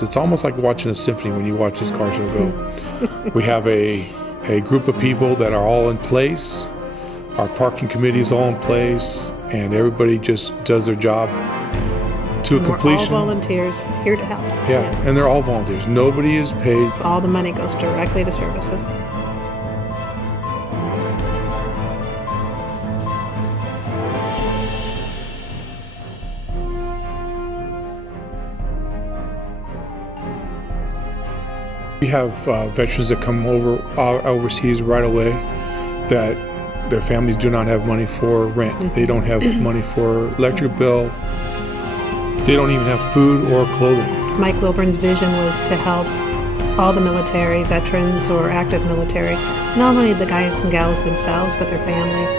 It's almost like watching a symphony when you watch this car show go. We have a group of people that are all in place. Our parking committee is all in place, and everybody just does their job to a completion. We're all volunteers here to help. Yeah, and they're all volunteers. Nobody is paid. So all the money goes directly to services. We have veterans that come overseas right away that their families do not have money for rent. They don't have money for electric bill. They don't even have food or clothing. Mike Wilburn's vision was to help all the military, veterans or active military, not only the guys and gals themselves, but their families.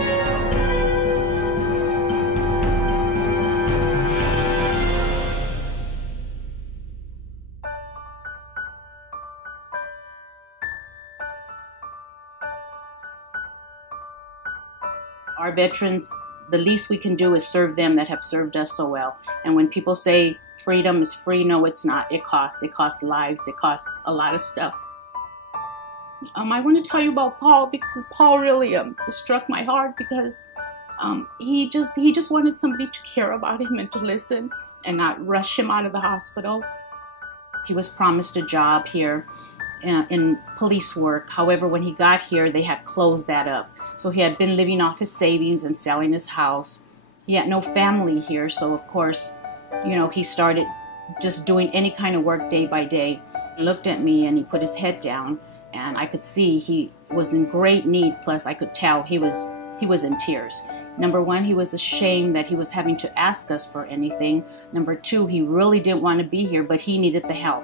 Our veterans, the least we can do is serve them that have served us so well. And when people say freedom is free, no, it's not. It costs. It costs lives. It costs a lot of stuff. I want to tell you about Paul because Paul really struck my heart because he just wanted somebody to care about him and to listen and not rush him out of the hospital. He was promised a job here in police work. However, when he got here, they had closed that up. So he had been living off his savings and selling his house. He had no family here, so of course, you know, he started just doing any kind of work day by day. He looked at me and he put his head down, and I could see he was in great need, plus I could tell he was in tears. Number one, he was ashamed that he was having to ask us for anything. Number two, he really didn't want to be here, but he needed the help.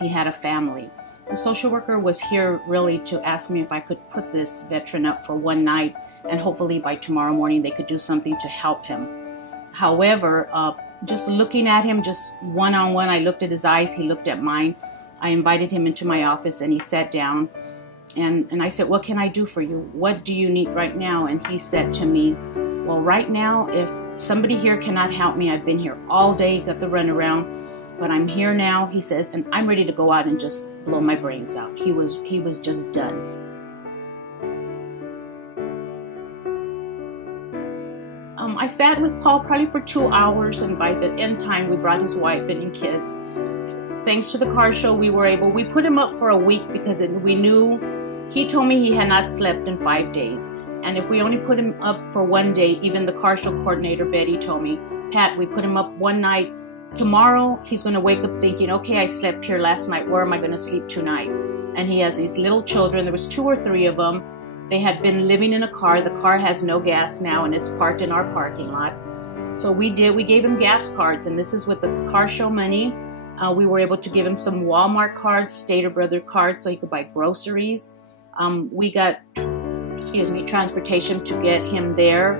He had a family. The social worker was here really to ask me if I could put this veteran up for one night, and hopefully by tomorrow morning they could do something to help him. However, just looking at him, just one-on-one, I looked at his eyes, he looked at mine. I invited him into my office and he sat down, and I said, what can I do for you? What do you need right now? And he said to me, well, right now, if somebody here cannot help me, I've been here all day, got the runaround, but I'm here now, he says, and I'm ready to go out and just blow my brains out. He was just done. I sat with Paul probably for 2 hours, and by the end time, we brought his wife in and kids. Thanks to the car show, we put him up for a week because we knew, he told me he had not slept in 5 days. And if we only put him up for one day, even the car show coordinator, Betty, told me, Pat, we put him up one night. Tomorrow, he's going to wake up thinking, okay, I slept here last night. Where am I going to sleep tonight? And he has these little children. There was 2 or 3 of them. They had been living in a car. The car has no gas now, and it's parked in our parking lot. So we gave him gas cards, and this is with the car show money. We were able to give him some Walmart cards, Stater Brother cards, so he could buy groceries. We got, transportation to get him there.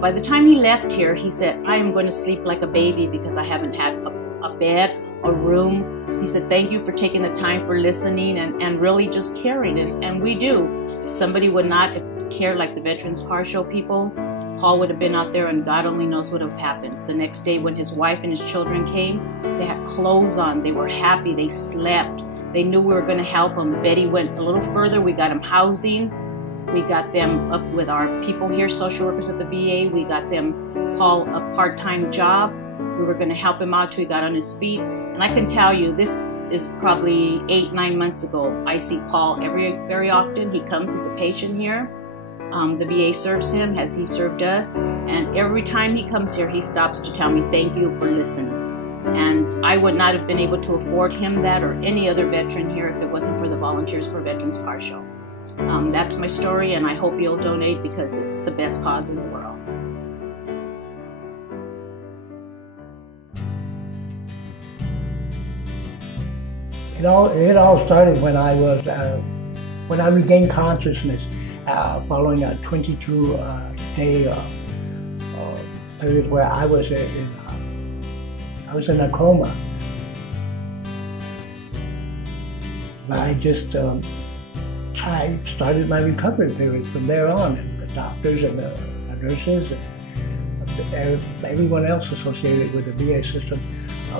By the time he left here, he said, I am going to sleep like a baby because I haven't had a bed, a room. He said, thank you for taking the time for listening and really just caring, and we do. If somebody would not have cared like the Veterans Car Show people, Paul would have been out there and God only knows what would have happened. The next day when his wife and his children came, they had clothes on, they were happy, they slept, they knew we were going to help them. Betty went a little further, we got them housing. We got them up with our people here, social workers at the VA. We got them, Paul, a part-time job. We were going to help him out till he got on his feet. And I can tell you, this is probably 8-9 months ago. I see Paul very often. He comes as a patient here. The VA serves him as he served us. And every time he comes here, he stops to tell me, thank you for listening. And I would not have been able to afford him that or any other veteran here if it wasn't for the Volunteers for Veterans Car Show. That's my story, and I hope you'll donate because it's the best cause in the world. It all started when I regained consciousness following a 22-day period where I was in a coma. But I started my recovery period from there on, and the doctors and the nurses and everyone else associated with the VA system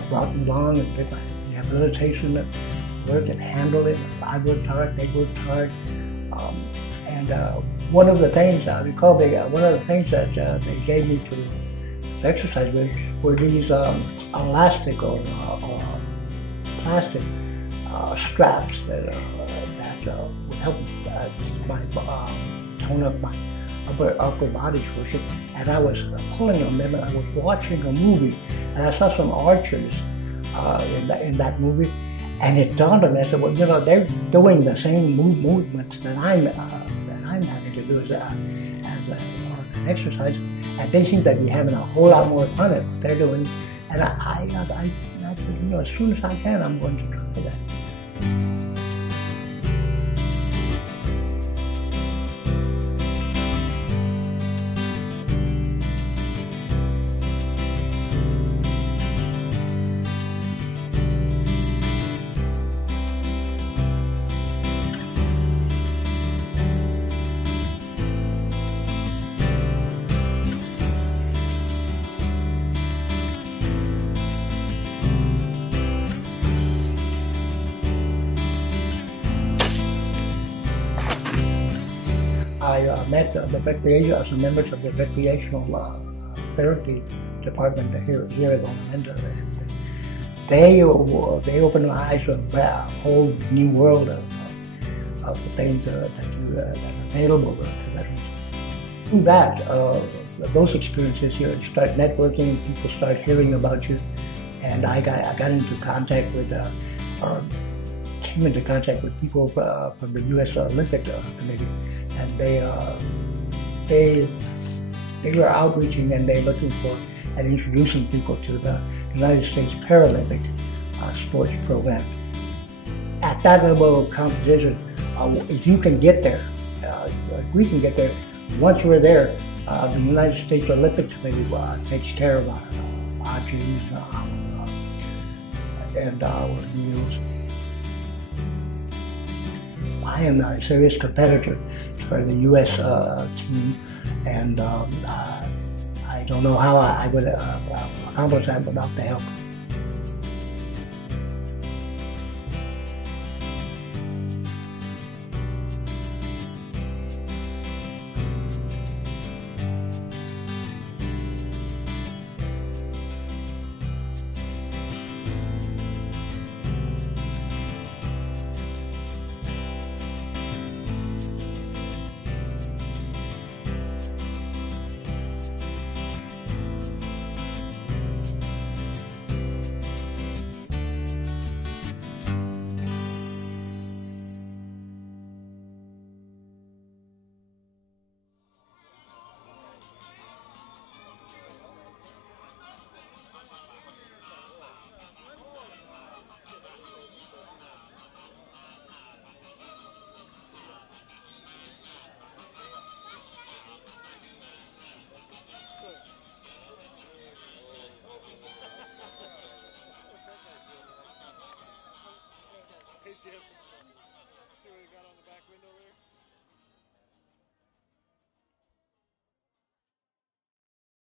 brought me along and said, you have rehabilitation work and handle it. I worked hard, they worked hard. And one of the things I recall, one of the things that they gave me to exercise with were these elastic or plastic straps that would help my tone up my upper body portion. And I was pulling on them, and I was watching a movie, and I saw some archers in that movie, and it dawned on me. I said, well, you know, they're doing the same movements that I'm having to do as an exercise, and they seem to be having a whole lot more fun at what they're doing. And I said, you know, as soon as I can, I'm going to try that. I met some members of the recreational therapy department here at Orlando. They opened my eyes to a whole new world of the things that are available to veterans. Through that, those experiences, you start networking, people start hearing about you, and I got into contact with, came into contact with people from the U.S. Olympic Committee, and they were outreaching and they looking for and introducing people to the United States Paralympic sports program. At that level of competition, if you can get there, if we can get there, once we're there, the United States Olympic Committee takes care of our gyms and our meals. I am a serious competitor for the U.S. team, and I don't know how I would accomplish that without the help